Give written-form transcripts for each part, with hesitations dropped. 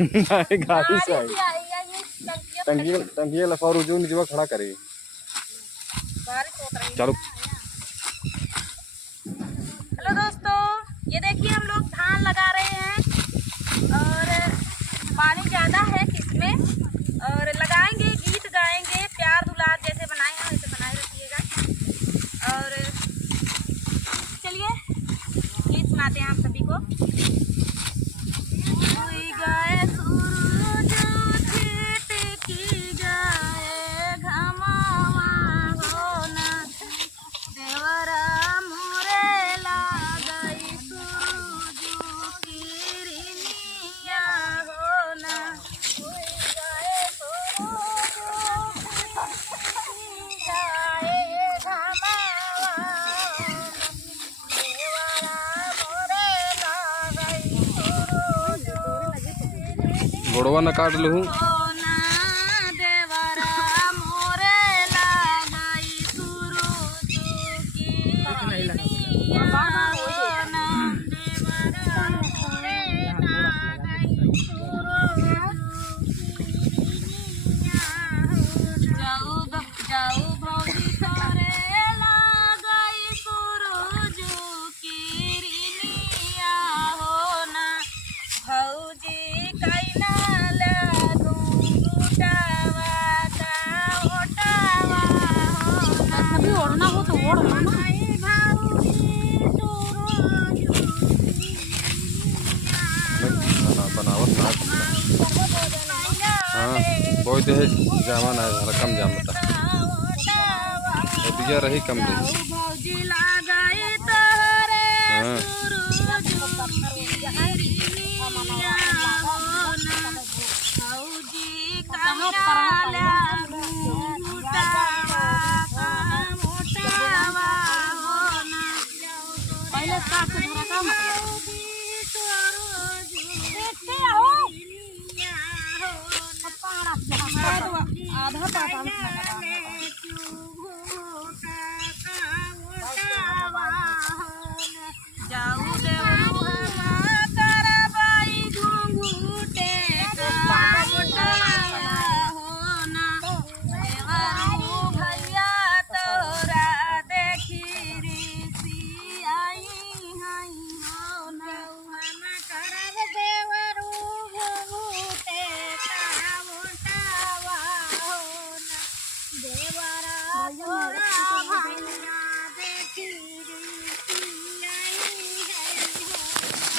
नहीं गाड़ी से आई। टंकी लफारू जो नीचे खड़ा करे। चलो। हेलो दोस्तों, ये देखिए हम लोग धान लगा रहे हैं और पानी ज़्यादा है किसमें, और लगाएंगे, गीत गाएंगे, प्यार दुलार जैसे बनाए हैं वैसे बनाए रखिएगा। और चलिए गीत सुनाते हैं आप सभी को। गाए सूरज छिटकी जाए घमावा होना, देवरा मोरे लागई सूरज किरनिया होना। गाए सूरज छिटकी जाए घमावा, देवरा मोरे लागई सूरज गोड़वा न काट लूँ। ओढ़ना हो तो ओढ़ लो ना। बनावट हाँ बहुत है जामन है कम जाम बता दिया रही कम रही। हाँ आधा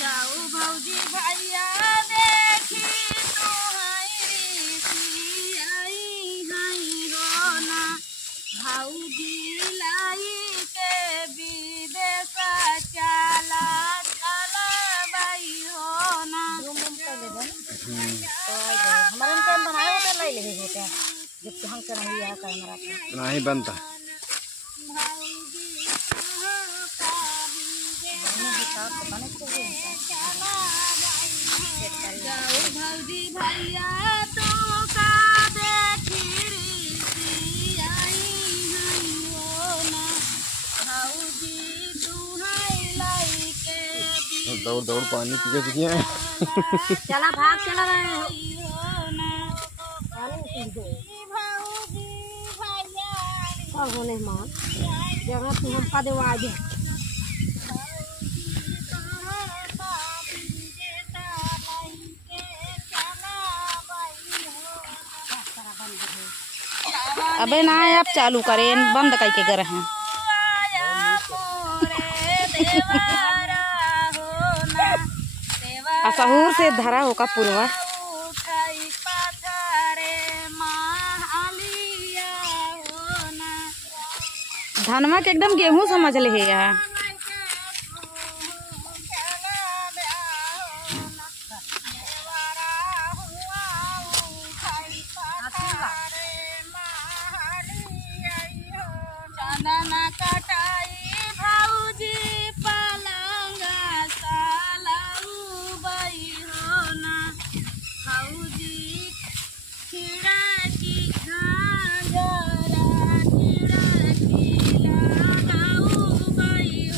जाऊ भौजी भैया देखी रोना, भौजी लाई के विदेश चला चला बाई होना। हमारे टाइम बनाए होते लाई लगे होते जब हम कर रही है कैमरा पे नहीं बनता। भौजी भैया तो का देखी आई होना, भौजी दुहाई लाई के दौड़ दौड़ पानी पी के चला भाग चला रहे हो। होने मां जगह तू हमका देवा दे। अबे ना आप चालू करें, बंद करके गए हैं। असहूर से धरा होगा पुरवा धनमा के एकदम गेहूं समझ ले है यार। चांदना कटाई भौजी पलंगा सालाऊ बई होना, भौजी खिड़की झांझरा खिड़की लगाऊ बई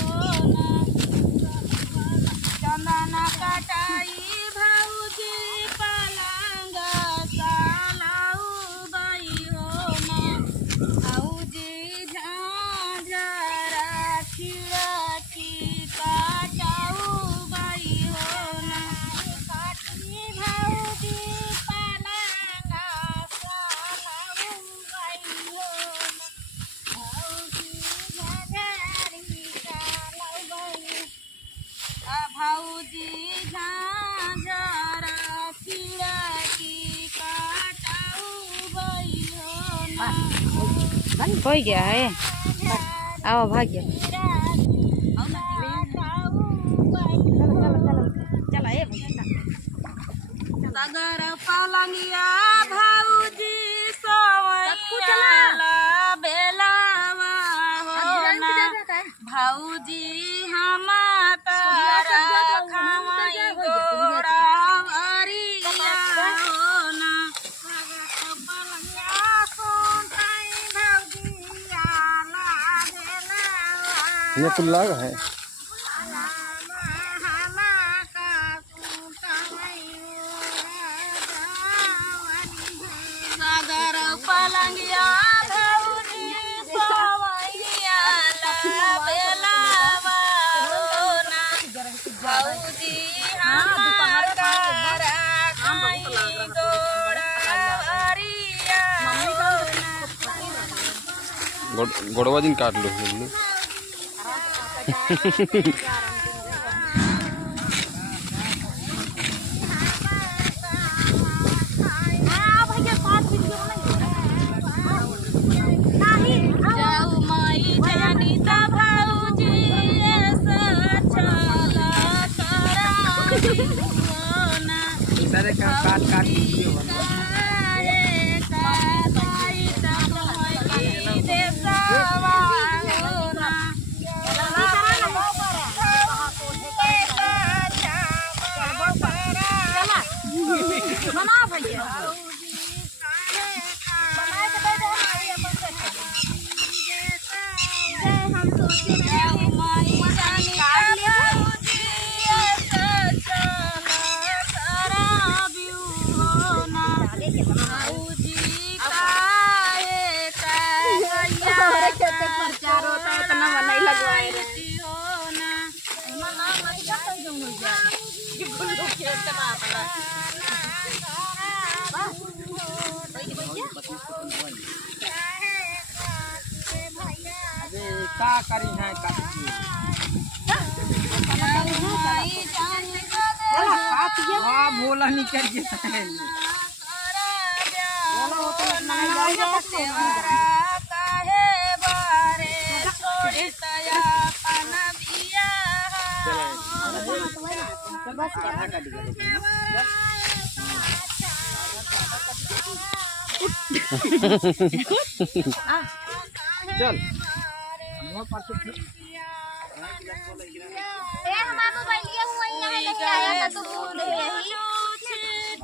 हो गया है, आओ भाग गया। सगर पलंगिया भाऊजी सोवैया बेलावा होना भाऊजी हम तारा खवाई गोड़ा हरिया होना पलंगिया सोताई भाऊजिया ला बेलावा ये तो लग है सागर पलंगिया भाऊजी सोवैया बेलावा होना भाऊजी हम तारा खवाई गोड़ा हरिया गोड़वा दिन काट लो जल्दी। जाऊ माई जानीता भाऊजी ऐसा चला करा होना सारे का काट लीजिए बना भैया का करी है हाँ बोला नहीं करिए चल हमारा मोबाइल लिया हुआ ही यहाँ लेके आया था तो भूल गई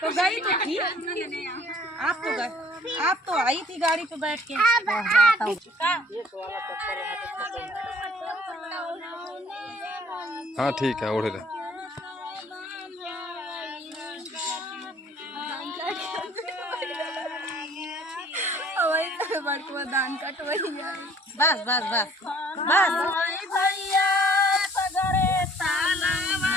तो गई तो थी आप तो गए, आप तो आई थी गाड़ी पे बैठ के। हाँ ठीक है उड़े दान कटवई बस बस बस बस भैया सगरे तालावा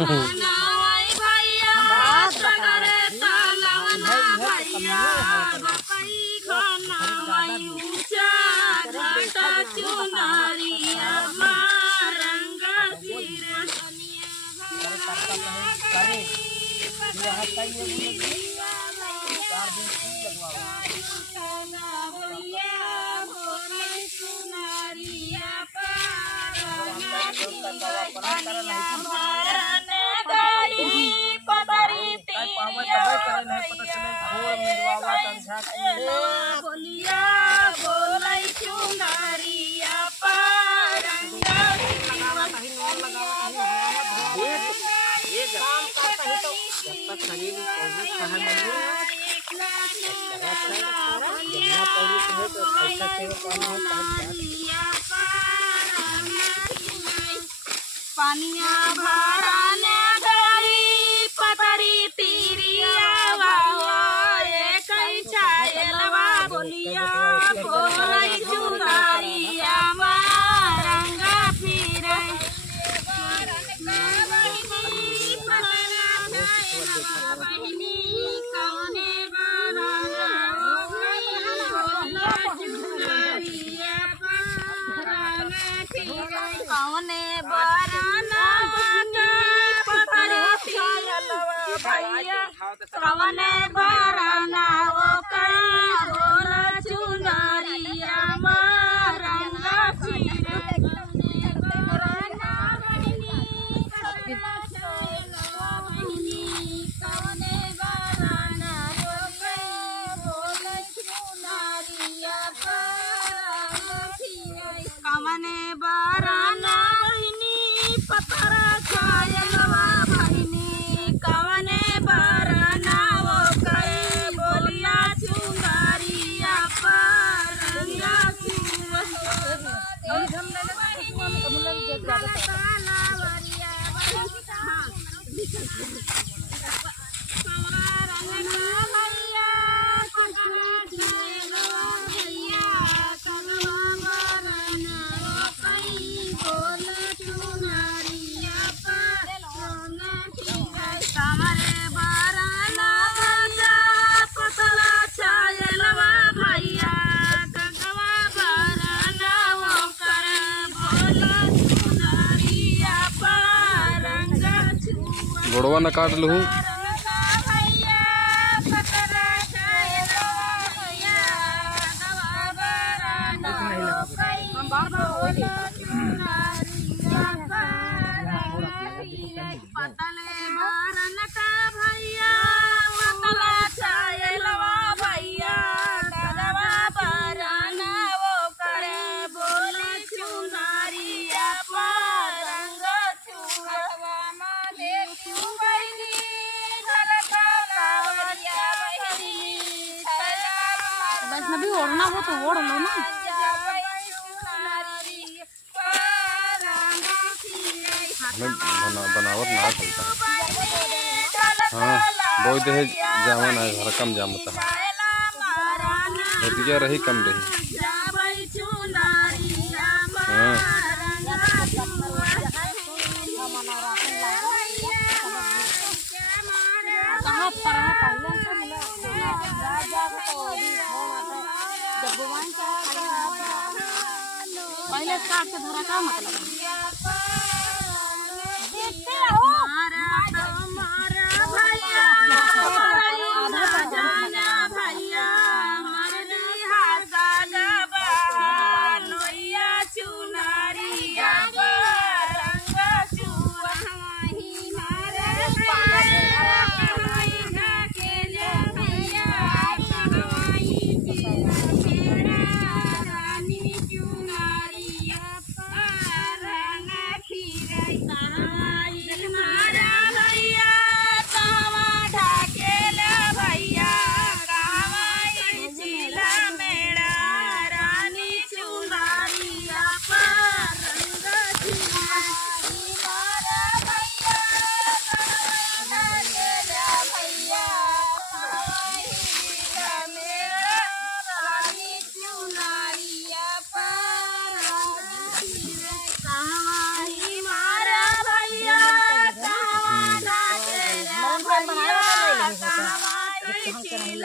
बनावाई भैया सगरे तलवना भैया बकई खनावाई ऊंचा घाटा चुनरिया मारंग बोलिया बोलै चुनरिया पानिया भराने गई पतरी तीरिया चायलवा बोलिया बोलै चुनरिया मारंगा फिरे बहिनी कौने कौने बराना भैया कौने बराना वो बोला चुनरिया मारंगा फिरे कवने बराना पतरा छायलवा भैनी कवने बराना वो करे बोलिया चुनरिया परंगा गोड़वा न काट लूँ वैष्णवी ओढ़ना हो तो ओढ़ लो ना। बनावट ना चलता। हाँ बहुत दहेज जामन है घर कम जामता है रही कम रही। हाँ पहले काट के धरा का मतलब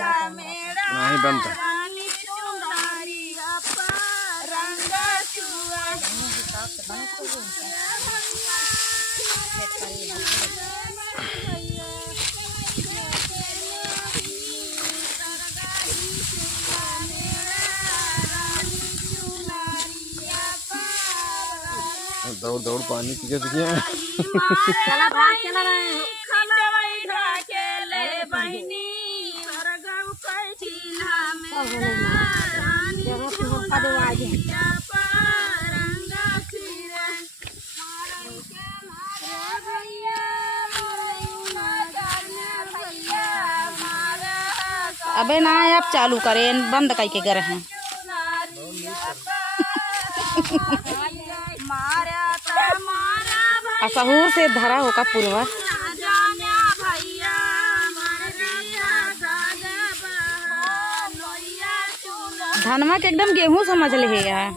नहीं बनता। दौड़ दौड़ पानी पी के दिखे चला भाग चला रहे अबे ना आप चालू करें बंद करके गए हैं। असहूर से धरा होगा पूर्वा धनमा के एकदम गेहूं समझ ले है।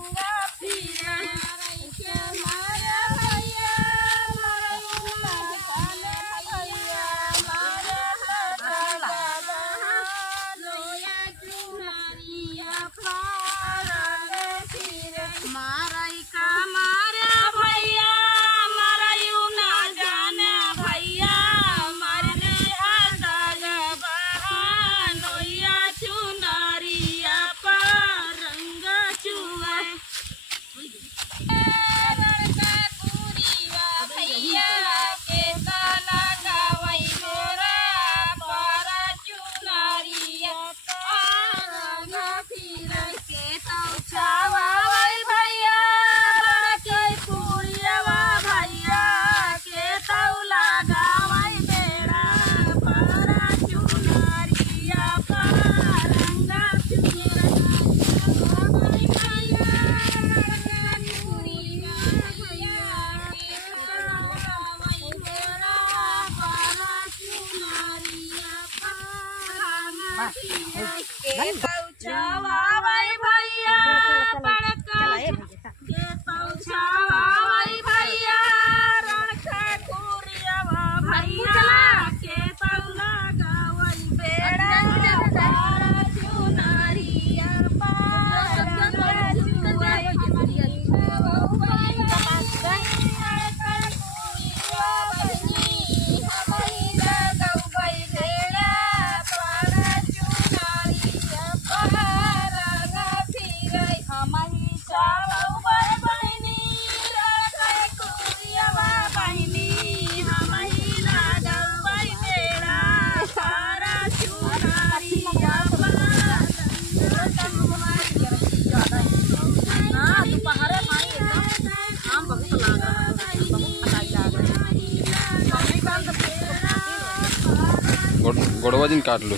गोड़वा दिन काट लो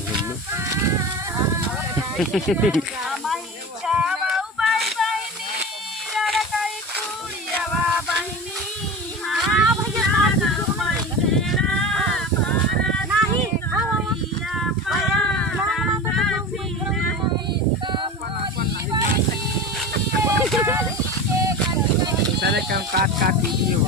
सारे काम काट काट वीडियो हो।